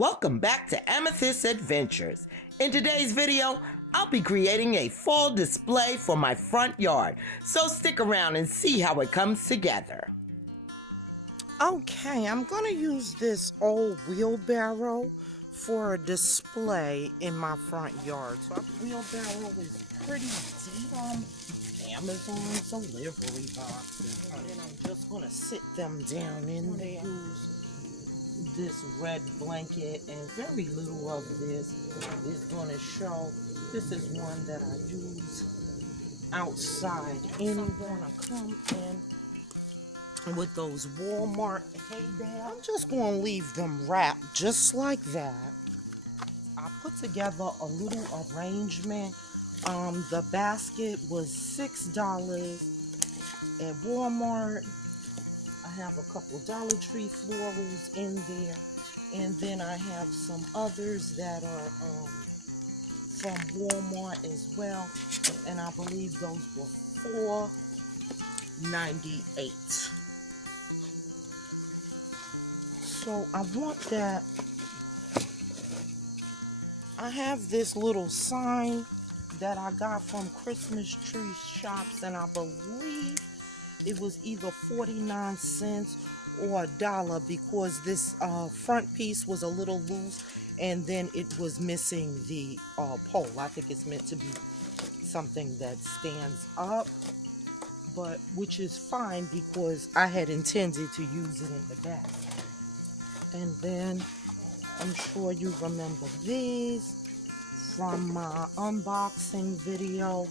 Welcome back to Amethyst Adventures. In today's video, I'll be creating a full display for my front yard, so stick around and see how it comes together. Okay, I'm going to use this old wheelbarrow for a display in my front yard. So our wheelbarrow is pretty deep. Amazon's delivery box. And I'm just going to sit them down in there. This red blanket and very little of this is going to show. This is one that I use outside, and I'm going to come in with those Walmart hay bags. I'm just going to leave them wrapped just like that. I put together a little arrangement. The basket was $6 at Walmart. I have a couple Dollar Tree florals in there, and then I have some others that are from Walmart as well, and I believe those were $4.98. So I want that. I have this little sign that I got from Christmas tree shops, and I believe it was either 49 cents or $1 because this front piece was a little loose, and then it was missing the pole. I think it's meant to be something that stands up, but which is fine because I had intended to use it in the back. And then I'm sure you remember these from my unboxing video.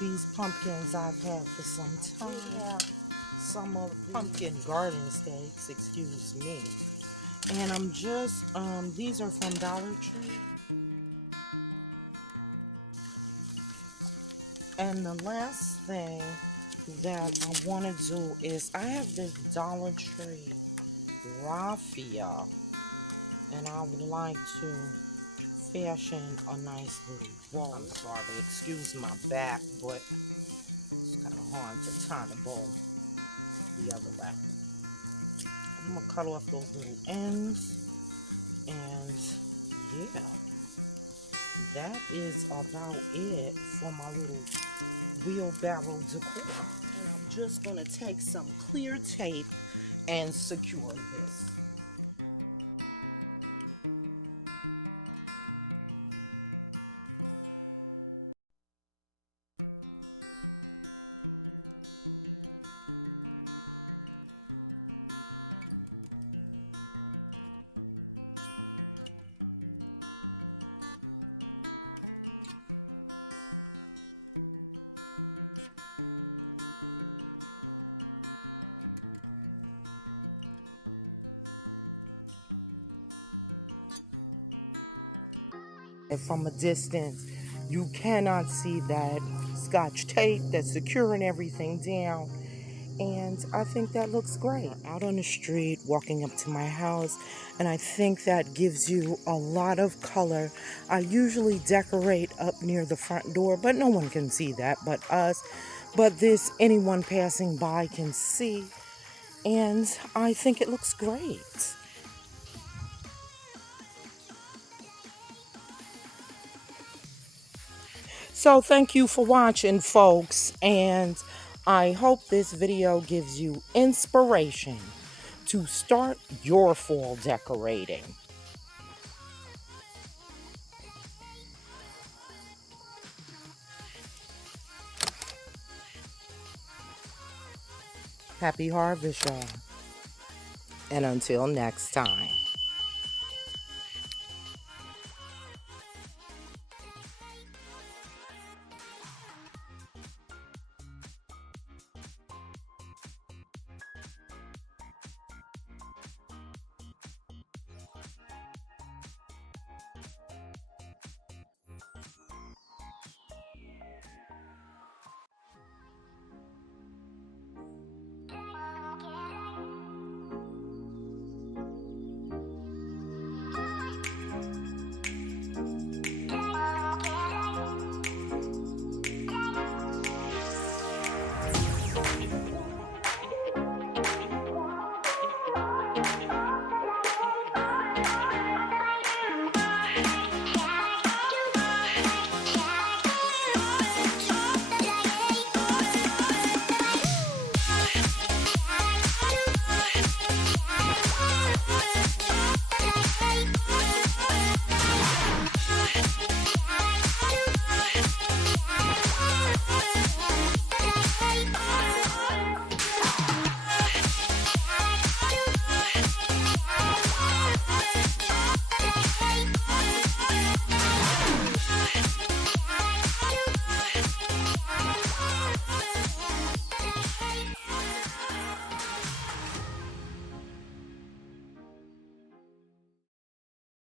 These pumpkins I've had for some time. Some of pumpkin garden stakes, excuse me. And I'm just, these are from Dollar Tree. And the last thing that I want to do is I have this Dollar Tree raffia, and I would like to fashion a nice little bowl. I'm sorry, excuse my back, but it's kind of hard to tie the bowl the other way. I'm gonna cut off those little ends, and yeah, that is about it for my little wheelbarrow decor. I'm just gonna take some clear tape and secure this. From a distance, you cannot see that scotch tape that's securing everything down, and I think that looks great. Out on the street, walking up to my house, and I think that gives you a lot of color. I usually decorate up near the front door, but no one can see that but us. But this, anyone passing by can see, and I think it looks great. So thank you for watching, folks, and I hope this video gives you inspiration to start your fall decorating. Happy harvest, y'all. And until next time.